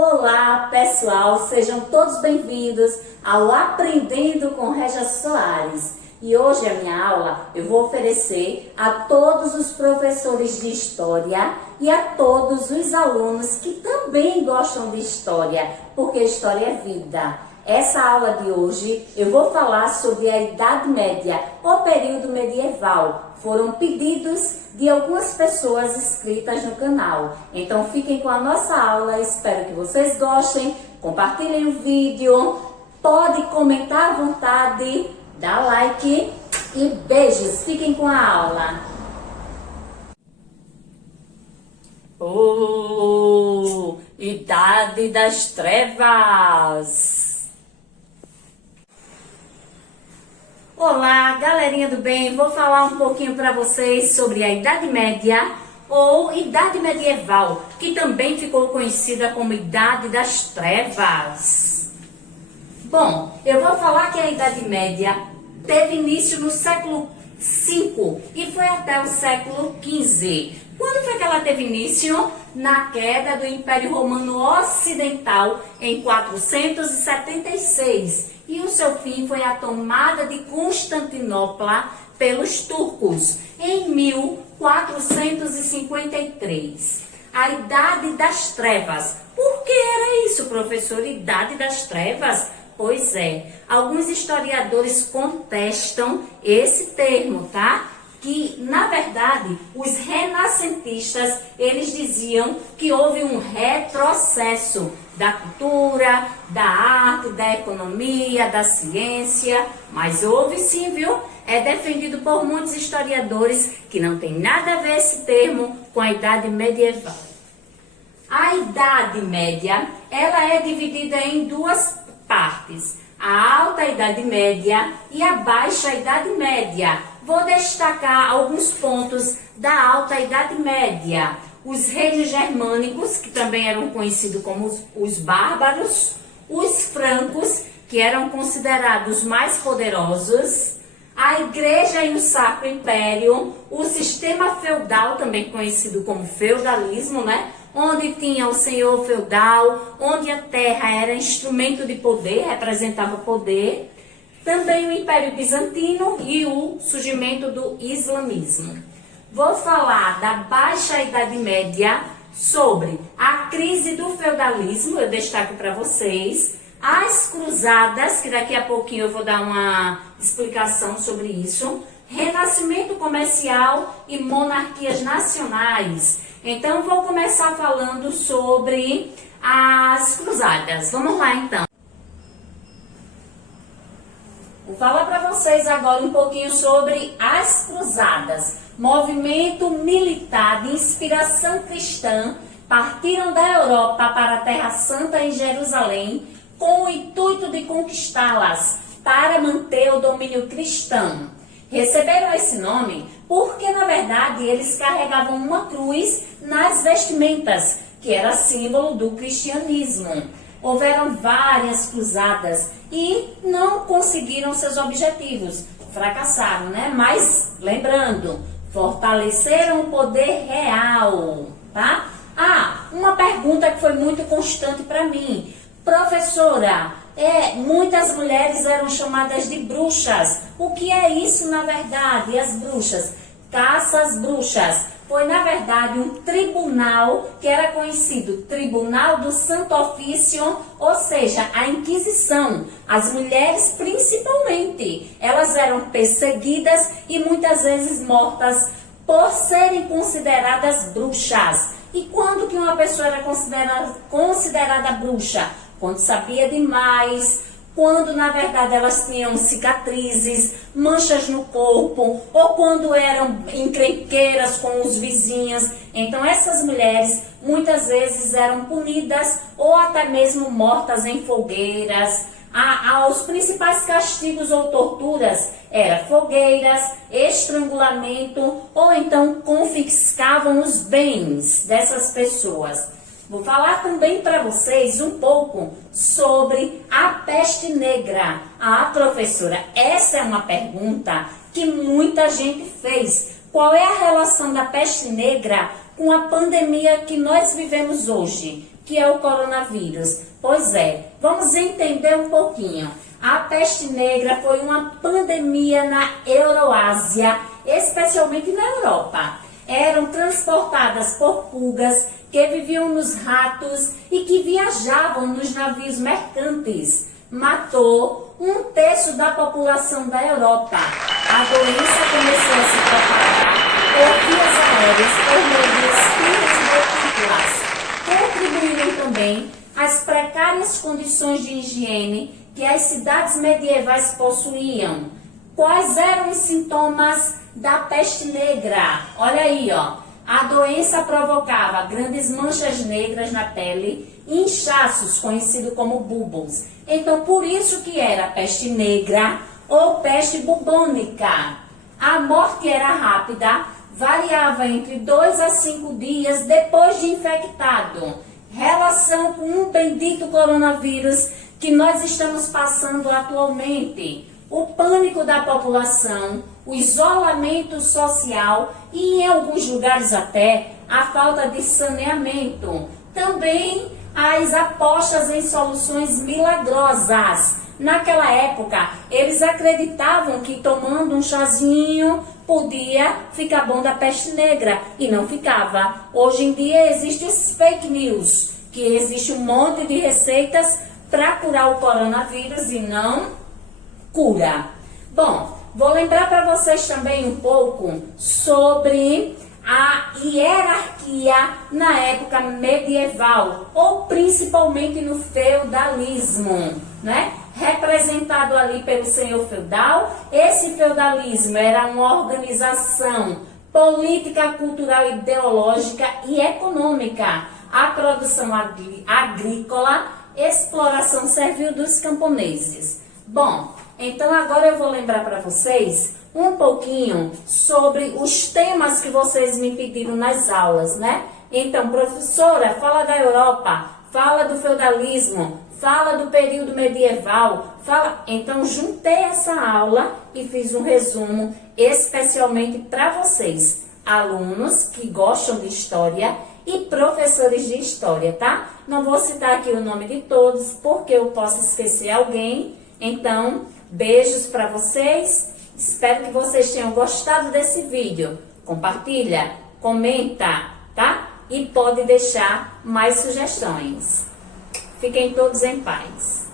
Olá pessoal, sejam todos bem-vindos ao Aprendendo com Régia Soares. E hoje a minha aula eu vou oferecer a todos os professores de História e a todos os alunos que também gostam de História, porque História é vida. Essa aula de hoje eu vou falar sobre a Idade Média, o período medieval. Foram pedidos de algumas pessoas inscritas no canal. Então fiquem com a nossa aula, espero que vocês gostem, compartilhem o vídeo, pode comentar à vontade, dá like e beijos, fiquem com a aula. Idade das Trevas. Olá, galerinha do bem, vou falar um pouquinho para vocês sobre a Idade Média ou Idade Medieval, que também ficou conhecida como Idade das Trevas. Bom, eu vou falar que a Idade Média teve início no século V e foi até o século XV. Quando foi que ela teve início? Na queda do Império Romano Ocidental em 476. E o seu fim foi a tomada de Constantinopla pelos turcos em 1453. A Idade das Trevas. Por que era isso, professor? Idade das Trevas? Pois é, alguns historiadores contestam esse termo, tá? Que, na verdade, os renascentistas, eles diziam que houve um retrocesso da cultura, da arte, da economia, da ciência, mas houve sim, viu? É defendido por muitos historiadores que não tem nada a ver esse termo com a Idade Medieval. A Idade Média, ela é dividida em duas partes, a Alta Idade Média e a Baixa Idade Média. Vou destacar alguns pontos da Alta Idade Média. Os reis germânicos, que também eram conhecidos como os bárbaros, os francos, que eram considerados mais poderosos, a igreja e o Sacro Império, o sistema feudal, também conhecido como feudalismo, né? Onde tinha o senhor feudal, onde a terra era instrumento de poder, representava poder. Também o Império Bizantino e o surgimento do islamismo. Vou falar da Baixa Idade Média sobre a crise do feudalismo, eu destaco para vocês, as cruzadas, que daqui a pouquinho eu vou dar uma explicação sobre isso, renascimento comercial e monarquias nacionais. Então, vou começar falando sobre as cruzadas. Vamos lá, então. Vou falar para vocês agora um pouquinho sobre as cruzadas. Movimento militar de inspiração cristã partiram da Europa para a Terra Santa em Jerusalém com o intuito de conquistá-las para manter o domínio cristão. Receberam esse nome porque, na verdade, eles carregavam uma cruz nas vestimentas, que era símbolo do cristianismo. Houveram várias cruzadas e não conseguiram seus objetivos. Fracassaram, né? Mas, lembrando, fortaleceram o poder real, tá? Uma pergunta que foi muito constante para mim. Professora, muitas mulheres eram chamadas de bruxas. O que é isso, na verdade? As bruxas? Caça às bruxas. Foi, na verdade, um tribunal que era conhecido Tribunal do Santo Ofício, ou seja, a Inquisição. As mulheres, principalmente, elas eram perseguidas e muitas vezes mortas por serem consideradas bruxas. E quando que uma pessoa era considerada bruxa? Quando sabia demais, quando na verdade elas tinham cicatrizes, manchas no corpo, ou quando eram encrenqueiras com os vizinhos. Então essas mulheres muitas vezes eram punidas ou até mesmo mortas em fogueiras. Os principais castigos ou torturas eram fogueiras, estrangulamento ou então confiscavam os bens dessas pessoas. Vou falar também para vocês um pouco sobre a peste negra. Professora, essa é uma pergunta que muita gente fez. Qual é a relação da peste negra com a pandemia que nós vivemos hoje? que é o coronavírus? Pois é, vamos entender um pouquinho. A peste negra foi uma pandemia na Euroásia, especialmente na Europa. Eram transportadas por pulgas que viviam nos ratos e que viajavam nos navios mercantes. Matou 1/3 da população da Europa. A doença começou a se propagar por vias aéreas, por meio de espirros e gotículas. Contribuíram também as precárias condições de higiene que as cidades medievais possuíam. Quais eram os sintomas da peste negra? Olha aí, ó. A doença provocava grandes manchas negras na pele e inchaços, conhecido como bulbos. Então, por isso que era peste negra ou peste bubônica. A morte era rápida, variava entre 2 a 5 dias depois de infectado. Relação com um bendito coronavírus que nós estamos passando atualmente. O pânico da população, o isolamento social e, em alguns lugares até, a falta de saneamento. Também as apostas em soluções milagrosas. Naquela época, eles acreditavam que tomando um chazinho podia ficar bom da peste negra e não ficava. Hoje em dia existem fake news, que existe um monte de receitas para curar o coronavírus e não cura. Bom, vou lembrar para vocês também um pouco sobre a hierarquia na época medieval, ou principalmente no feudalismo, né? Representado ali pelo senhor feudal. Esse feudalismo era uma organização política, cultural, ideológica e econômica. A produção agrícola, exploração servil dos camponeses. Bom, então agora eu vou lembrar para vocês um pouquinho sobre os temas que vocês me pediram nas aulas, né? Então, professora, fala da Europa, fala do feudalismo, fala do período medieval, fala. Então, juntei essa aula e fiz um resumo especialmente para vocês, alunos que gostam de história e professores de história, tá? Não vou citar aqui o nome de todos, porque eu posso esquecer alguém. Então, beijos para vocês. Espero que vocês tenham gostado desse vídeo. Compartilha, comenta, tá? E pode deixar mais sugestões. Fiquem todos em paz.